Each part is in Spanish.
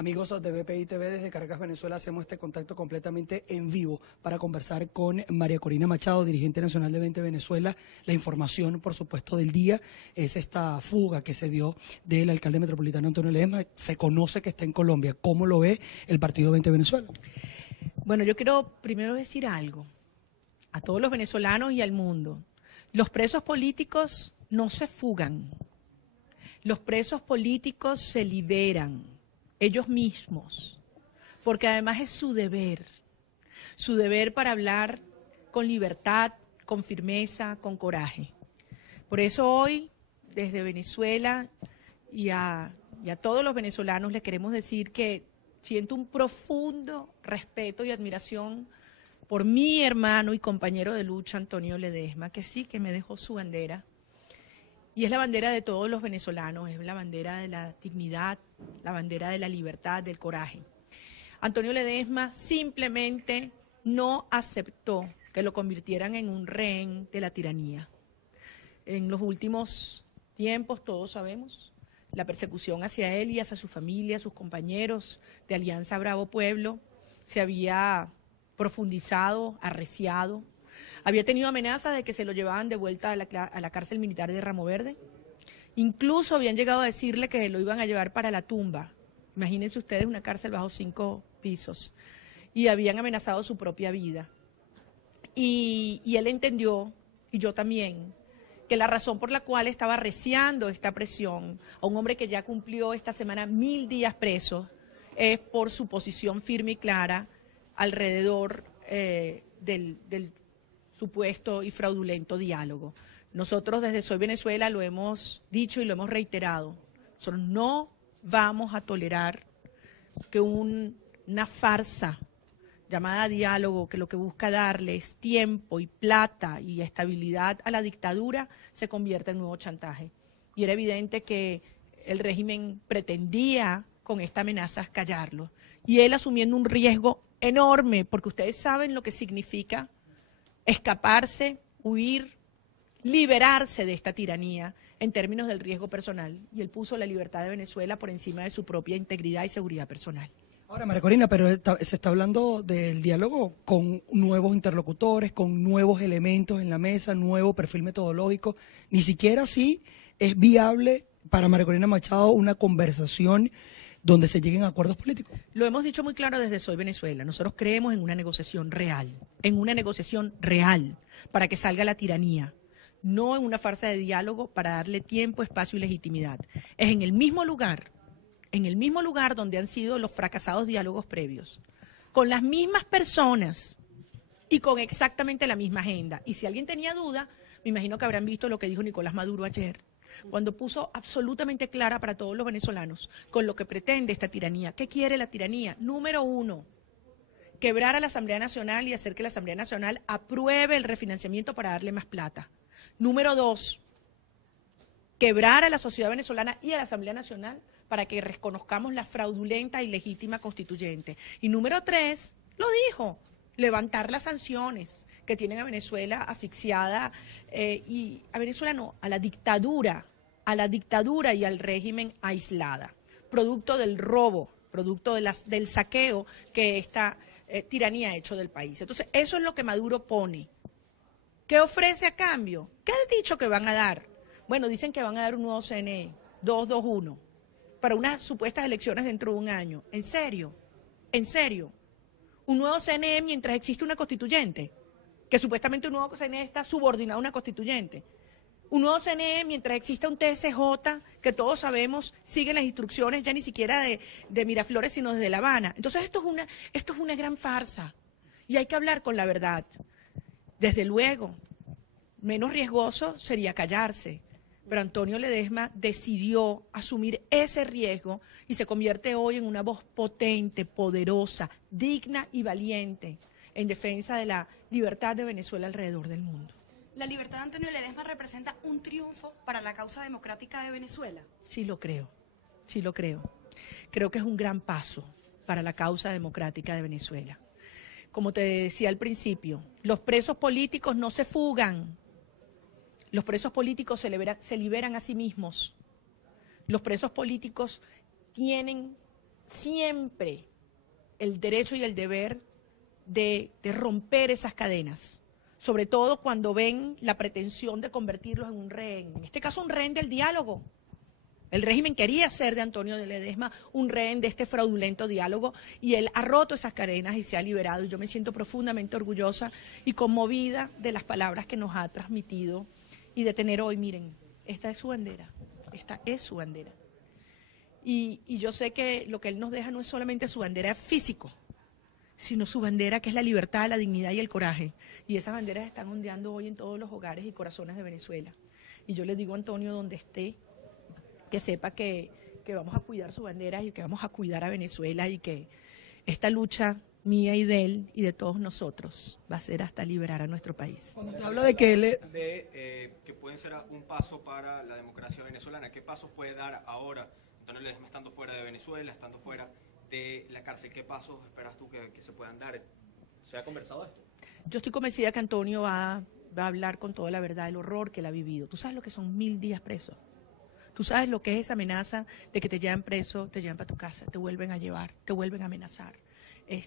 Amigos de BPI TV, desde Caracas, Venezuela, hacemos este contacto completamente en vivo para conversar con María Corina Machado, dirigente nacional de 20 Venezuela. La información, por supuesto, del día es esta fuga que se dio del alcalde metropolitano Antonio Ledesma. Se conoce que está en Colombia. ¿Cómo lo ve el partido 20 Venezuela? Bueno, yo quiero primero decir algo a todos los venezolanos y al mundo. Los presos políticos no se fugan. Los presos políticos se liberan ellos mismos, porque además es su deber para hablar con libertad, con firmeza, con coraje. Por eso hoy, desde Venezuela y a todos los venezolanos les queremos decir que siento un profundo respeto y admiración por mi hermano y compañero de lucha, Antonio Ledesma, que sí, que me dejó su bandera. Y es la bandera de todos los venezolanos, es la bandera de la dignidad, la bandera de la libertad, del coraje. Antonio Ledesma simplemente no aceptó que lo convirtieran en un rehén de la tiranía. En los últimos tiempos, todos sabemos, la persecución hacia él y hacia su familia, sus compañeros de Alianza Bravo Pueblo, se había profundizado, arreciado. Había tenido amenazas de que se lo llevaban de vuelta a la cárcel militar de Ramo Verde. Incluso habían llegado a decirle que lo iban a llevar para la tumba. Imagínense ustedes una cárcel bajo 5 pisos. Y habían amenazado su propia vida. Y él entendió, y yo también, que la razón por la cual estaba arreciando esta presión a un hombre que ya cumplió esta semana 1000 días preso es por su posición firme y clara alrededor del supuesto y fraudulento diálogo. Nosotros desde Soy Venezuela lo hemos dicho y lo hemos reiterado. Nosotros no vamos a tolerar que una farsa llamada diálogo, que lo que busca darles tiempo y plata y estabilidad a la dictadura, se convierta en nuevo chantaje. Y era evidente que el régimen pretendía con estas amenazas callarlo. Y él asumiendo un riesgo enorme, porque ustedes saben lo que significa escaparse, huir, liberarse de esta tiranía en términos del riesgo personal. Y él puso la libertad de Venezuela por encima de su propia integridad y seguridad personal. Ahora, María Corina, pero se está hablando del diálogo con nuevos interlocutores, con nuevos elementos en la mesa, nuevo perfil metodológico. Ni siquiera así es viable para María Corina Machado una conversación donde se lleguen a acuerdos políticos. Lo hemos dicho muy claro desde Soy Venezuela. Nosotros creemos en una negociación real, para que salga la tiranía, no en una farsa de diálogo para darle tiempo, espacio y legitimidad. Es en el mismo lugar donde han sido los fracasados diálogos previos, con las mismas personas y con exactamente la misma agenda. Y si alguien tenía duda, me imagino que habrán visto lo que dijo Nicolás Maduro ayer, cuando puso absolutamente clara para todos los venezolanos con lo que pretende esta tiranía. ¿Qué quiere la tiranía? Número 1, quebrar a la Asamblea Nacional y hacer que la Asamblea Nacional apruebe el refinanciamiento para darle más plata. Número 2, quebrar a la sociedad venezolana y a la Asamblea Nacional para que reconozcamos la fraudulenta y legítima constituyente. Y número 3, lo dijo, levantar las sanciones que tienen a Venezuela asfixiada, y a Venezuela no, a la dictadura y al régimen aislada, producto del robo, producto del saqueo que esta tiranía ha hecho del país. Entonces, eso es lo que Maduro pone. ¿Qué ofrece a cambio? ¿Qué ha dicho que van a dar? Bueno, dicen que van a dar un nuevo CNE, 221, para unas supuestas elecciones dentro de un año. ¿En serio? ¿En serio? ¿Un nuevo CNE mientras existe una constituyente? Que supuestamente un nuevo CNE está subordinado a una constituyente. Un nuevo CNE mientras exista un TSJ, que todos sabemos sigue las instrucciones ya ni siquiera de Miraflores, sino desde La Habana. Entonces esto es una gran farsa y hay que hablar con la verdad. Desde luego, menos riesgoso sería callarse, pero Antonio Ledesma decidió asumir ese riesgo y se convierte hoy en una voz potente, poderosa, digna y valiente en defensa de la libertad de Venezuela alrededor del mundo. ¿La libertad de Antonio Ledesma representa un triunfo para la causa democrática de Venezuela? Sí lo creo. Creo que es un gran paso para la causa democrática de Venezuela. Como te decía al principio, los presos políticos no se fugan. Los presos políticos se liberan a sí mismos. Los presos políticos tienen siempre el derecho y el deber de romper esas cadenas, sobre todo cuando ven la pretensión de convertirlos en un rehén, en este caso un rehén del diálogo. El régimen quería hacer de Antonio de Ledesma un rehén de este fraudulento diálogo y él ha roto esas cadenas y se ha liberado. Y yo me siento profundamente orgullosa y conmovida de las palabras que nos ha transmitido y de tener hoy, miren, esta es su bandera, esta es su bandera. Y yo sé que lo que él nos deja no es solamente su bandera físico, sino su bandera que es la libertad, la dignidad y el coraje. Y esas banderas están ondeando hoy en todos los hogares y corazones de Venezuela. Y yo le digo a Antonio, donde esté, que sepa que vamos a cuidar su bandera y que vamos a cuidar a Venezuela y que esta lucha mía y de él y de todos nosotros va a ser hasta liberar a nuestro país. Cuando te habla de que él... que pueden ser un paso para la democracia venezolana, ¿qué pasos puede dar ahora Antonio Ledesma estando fuera de Venezuela, estando fuera de la cárcel? ¿Qué pasos esperas tú que se puedan dar? ¿Se ha conversado esto? Yo estoy convencida que Antonio va a hablar con toda la verdad, el horror que él ha vivido. ¿Tú sabes lo que son 1000 días presos? ¿Tú sabes lo que es esa amenaza de que te llevan preso, te llevan para tu casa, te vuelven a llevar, te vuelven a amenazar?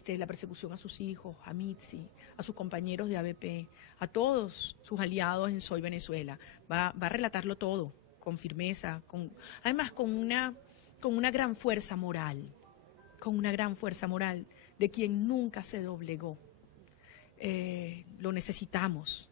La persecución a sus hijos, a Mitzi, a sus compañeros de ABP, a todos sus aliados en Soy Venezuela. Va a relatarlo todo, con firmeza, además con una gran fuerza moral, de quien nunca se doblegó. Lo necesitamos,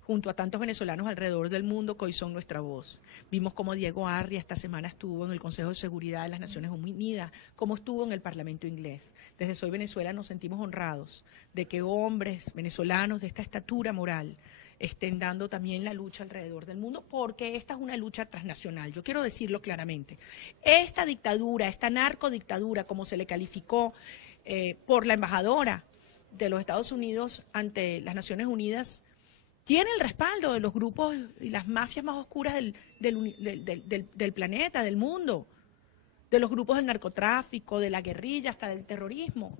junto a tantos venezolanos alrededor del mundo que hoy son nuestra voz. Vimos cómo Diego Arria esta semana estuvo en el Consejo de Seguridad de las Naciones Unidas, cómo estuvo en el Parlamento inglés. Desde Soy Venezuela nos sentimos honrados de que hombres venezolanos de esta estatura moral estén dando también la lucha alrededor del mundo, porque esta es una lucha transnacional. Yo quiero decirlo claramente. Esta dictadura, esta narcodictadura, como se le calificó por la embajadora de los Estados Unidos ante las Naciones Unidas, tiene el respaldo de los grupos y las mafias más oscuras del planeta, del mundo, de los grupos del narcotráfico, de la guerrilla, hasta del terrorismo.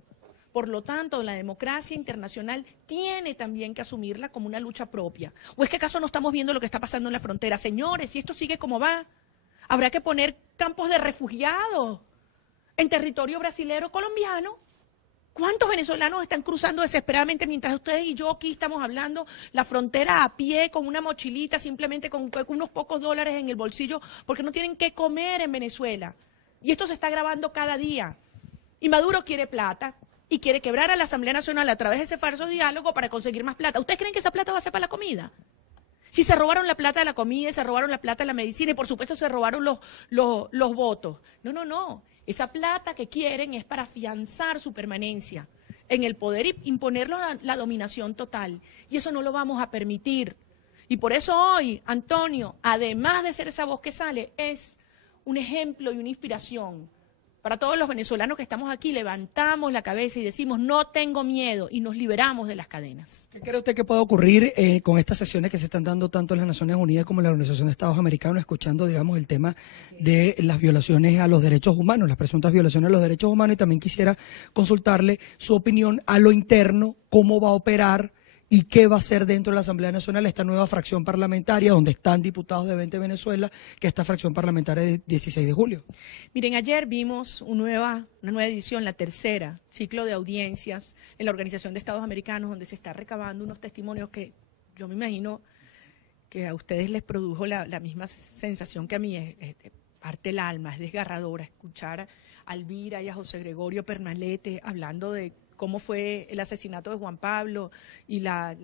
Por lo tanto, la democracia internacional tiene también que asumirla como una lucha propia. ¿O es que acaso no estamos viendo lo que está pasando en la frontera? Señores, si esto sigue como va, habrá que poner campos de refugiados en territorio brasilero colombiano. ¿Cuántos venezolanos están cruzando desesperadamente mientras ustedes y yo aquí estamos hablando la frontera a pie, con una mochilita, simplemente con unos pocos dólares en el bolsillo, porque no tienen qué comer en Venezuela? Y esto se está agravando cada día. Y Maduro quiere plata y quiere quebrar a la Asamblea Nacional a través de ese falso diálogo para conseguir más plata. ¿Ustedes creen que esa plata va a ser para la comida? Si se robaron la plata de la comida, se robaron la plata de la medicina y por supuesto se robaron los votos. No. Esa plata que quieren es para afianzar su permanencia en el poder y imponerlo la dominación total. Y eso no lo vamos a permitir. Y por eso hoy, Antonio, además de ser esa voz que sale, es un ejemplo y una inspiración para todos los venezolanos que estamos aquí. Levantamos la cabeza y decimos, no tengo miedo, y nos liberamos de las cadenas. ¿Qué cree usted que puede ocurrir con estas sesiones que se están dando tanto en las Naciones Unidas como en la Organización de Estados Americanos, escuchando, digamos, el tema de las violaciones a los derechos humanos, las presuntas violaciones a los derechos humanos? Y también quisiera consultarle su opinión a lo interno, cómo va a operar y qué va a hacer dentro de la Asamblea Nacional esta nueva fracción parlamentaria, donde están diputados de 20 Venezuela, que es esta fracción parlamentaria de 16 de julio. Miren, ayer vimos una nueva edición, la tercera ciclo de audiencias en la Organización de Estados Americanos, donde se está recabando unos testimonios que yo me imagino que a ustedes les produjo la misma sensación que a mí. Parte el alma, es desgarradora escuchar a Elvira y a José Gregorio Pernalete hablando de cómo fue el asesinato de Juan Pablo y la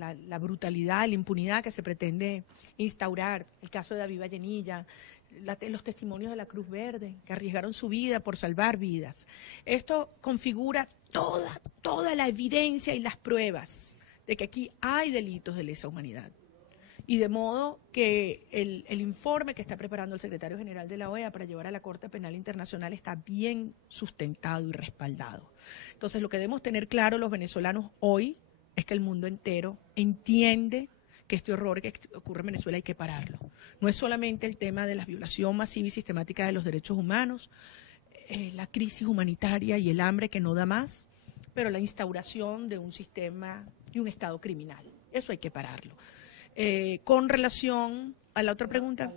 brutalidad, la impunidad que se pretende instaurar, el caso de David Vallenilla, los testimonios de la Cruz Verde, que arriesgaron su vida por salvar vidas. Esto configura toda la evidencia y las pruebas de que aquí hay delitos de lesa humanidad. Y de modo que el informe que está preparando el secretario general de la OEA para llevar a la Corte Penal Internacional está bien sustentado y respaldado. Entonces, lo que debemos tener claro los venezolanos hoy es que el mundo entero entiende que este horror que ocurre en Venezuela hay que pararlo. No es solamente el tema de la violación masiva y sistemática de los derechos humanos, la crisis humanitaria y el hambre que no da más, pero la instauración de un sistema y un Estado criminal. Eso hay que pararlo. Con relación a la otra pregunta.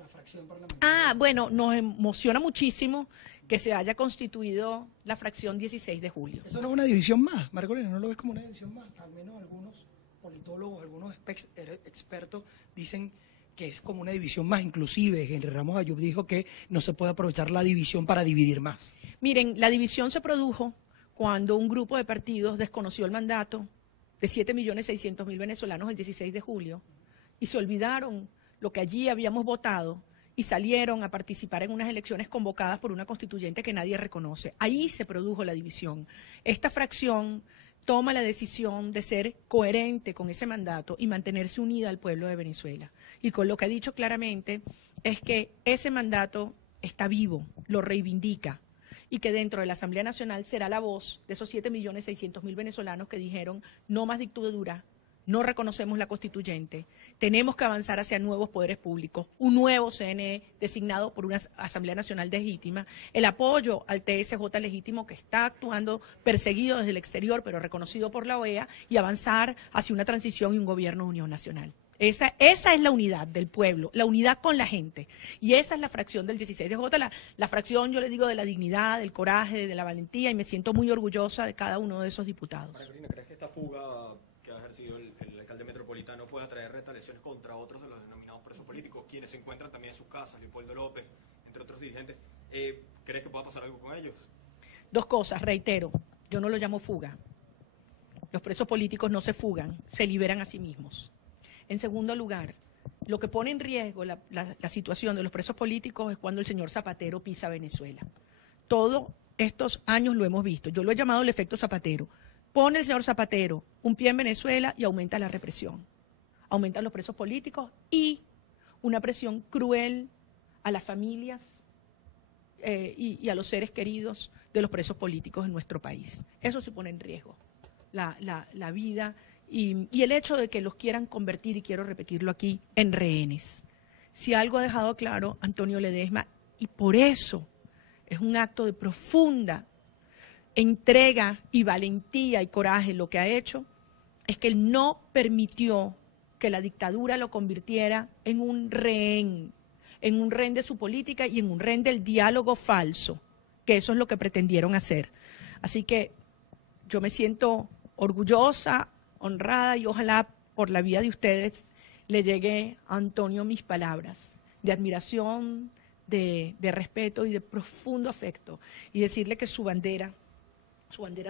Bueno, nos emociona muchísimo que se haya constituido la fracción 16 de julio. Eso no es una división más, María Corina, ¿no lo ves como una división más? Al menos algunos politólogos, algunos expertos dicen que es como una división más. Inclusive Henry Ramos Ayub dijo que no se puede aprovechar la división para dividir más. Miren, la división se produjo cuando un grupo de partidos desconoció el mandato de 7.600.000 venezolanos el 16 de julio y se olvidaron lo que allí habíamos votado y salieron a participar en unas elecciones convocadas por una constituyente que nadie reconoce. Ahí se produjo la división. Esta fracción toma la decisión de ser coherente con ese mandato y mantenerse unida al pueblo de Venezuela. Y con lo que ha dicho claramente es que ese mandato está vivo, lo reivindica, y que dentro de la Asamblea Nacional será la voz de esos 7.600.000 venezolanos que dijeron no más dictadura, no reconocemos la constituyente, tenemos que avanzar hacia nuevos poderes públicos, un nuevo CNE designado por una Asamblea Nacional legítima, el apoyo al TSJ legítimo que está actuando perseguido desde el exterior pero reconocido por la OEA y avanzar hacia una transición y un gobierno de unión nacional. Esa es la unidad del pueblo, la unidad con la gente. Y esa es la fracción del 16 de J, la fracción, yo le digo, de la dignidad, del coraje, de la valentía, y me siento muy orgullosa de cada uno de esos diputados. María Corina, ¿crees que esta fuga que ha ejercido el alcalde metropolitano pueda traer retaliaciones contra otros de los denominados presos políticos, quienes se encuentran también en sus casas, Leopoldo López, entre otros dirigentes? ¿Crees que pueda pasar algo con ellos? Dos cosas, reitero, yo no lo llamo fuga. Los presos políticos no se fugan, se liberan a sí mismos. En segundo lugar, lo que pone en riesgo la situación de los presos políticos es cuando el señor Zapatero pisa Venezuela. Todos estos años lo hemos visto. Yo lo he llamado el efecto Zapatero. Pone el señor Zapatero un pie en Venezuela y aumenta la represión. Aumentan los presos políticos y una presión cruel a las familias y a los seres queridos de los presos políticos en nuestro país. Eso se pone en riesgo, la vida y el hecho de que los quieran convertir, y quiero repetirlo aquí, en rehenes. Si algo ha dejado claro Antonio Ledesma, y por eso es un acto de profunda entrega y valentía y coraje lo que ha hecho, es que él no permitió que la dictadura lo convirtiera en un rehén de su política y en un rehén del diálogo falso, que eso es lo que pretendieron hacer. Así que yo me siento orgullosa, honrada, y ojalá por la vida de ustedes le llegue a Antonio mis palabras de admiración, de respeto y de profundo afecto, y decirle que su bandera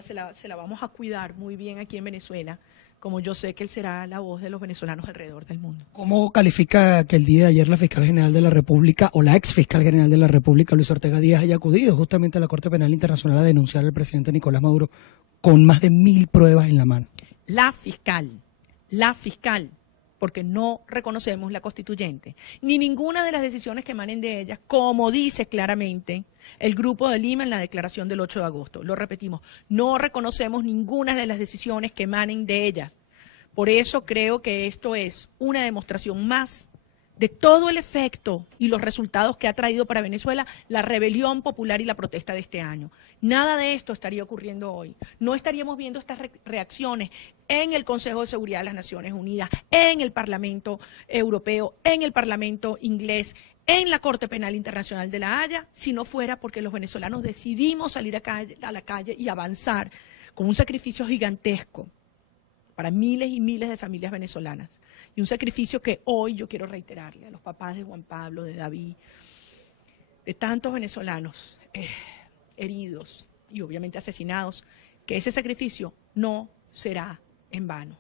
se la vamos a cuidar muy bien aquí en Venezuela, como yo sé que él será la voz de los venezolanos alrededor del mundo. ¿Cómo califica que el día de ayer la fiscal general de la República, o la ex fiscal general de la República, Luis Ortega Díaz, haya acudido justamente a la Corte Penal Internacional a denunciar al presidente Nicolás Maduro con más de 1.000 pruebas en la mano? La fiscal, porque no reconocemos la constituyente, ni ninguna de las decisiones que emanen de ella, como dice claramente el Grupo de Lima en la declaración del 8 de agosto. Lo repetimos, no reconocemos ninguna de las decisiones que emanen de ella. Por eso creo que esto es una demostración más de todo el efecto y los resultados que ha traído para Venezuela la rebelión popular y la protesta de este año. Nada de esto estaría ocurriendo hoy. No estaríamos viendo estas reacciones en el Consejo de Seguridad de las Naciones Unidas, en el Parlamento Europeo, en el Parlamento inglés, en la Corte Penal Internacional de La Haya, si no fuera porque los venezolanos decidimos salir a la calle y avanzar con un sacrificio gigantesco para miles y miles de familias venezolanas. Y un sacrificio que hoy yo quiero reiterarle a los papás de Juan Pablo, de David, de tantos venezolanos heridos y obviamente asesinados, que ese sacrificio no será en vano.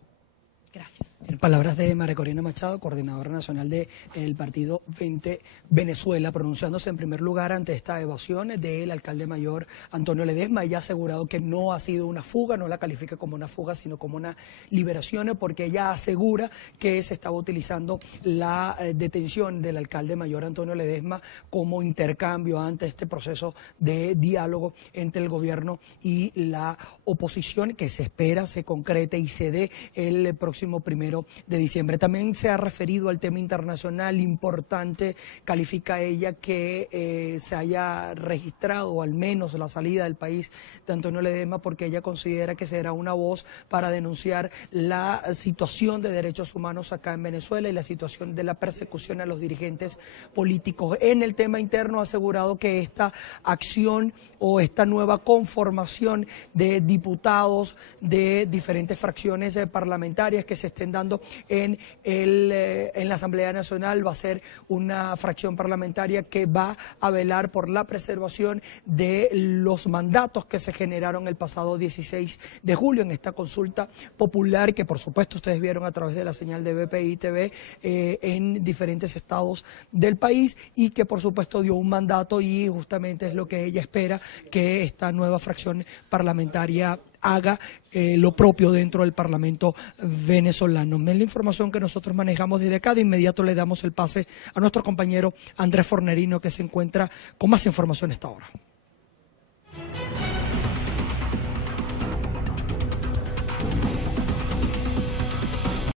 Gracias. En palabras de María Corina Machado, coordinadora nacional del partido 20 Venezuela, pronunciándose en primer lugar ante esta evasión del alcalde mayor Antonio Ledesma. Ella ha asegurado que no ha sido una fuga, no la califica como una fuga, sino como una liberación, porque ella asegura que se estaba utilizando la detención del alcalde mayor Antonio Ledesma como intercambio ante este proceso de diálogo entre el gobierno y la oposición, que se espera se concrete y se dé el próximo 1 de diciembre. También se ha referido al tema internacional importante, califica ella que se haya registrado al menos la salida del país de Antonio Ledesma, porque ella considera que será una voz para denunciar la situación de derechos humanos acá en Venezuela y la situación de la persecución a los dirigentes políticos. En el tema interno ha asegurado que esta acción o esta nueva conformación de diputados de diferentes fracciones parlamentarias que se estén dando en la Asamblea Nacional va a ser una fracción parlamentaria que va a velar por la preservación de los mandatos que se generaron el pasado 16 de julio en esta consulta popular que por supuesto ustedes vieron a través de la señal de BPI TV en diferentes estados del país y que por supuesto dio un mandato y justamente es lo que ella espera que esta nueva fracción parlamentaria haga lo propio dentro del Parlamento venezolano. Es la información que nosotros manejamos desde acá. De inmediato le damos el pase a nuestro compañero Andrés Fornerino, que se encuentra con más información a esta hora.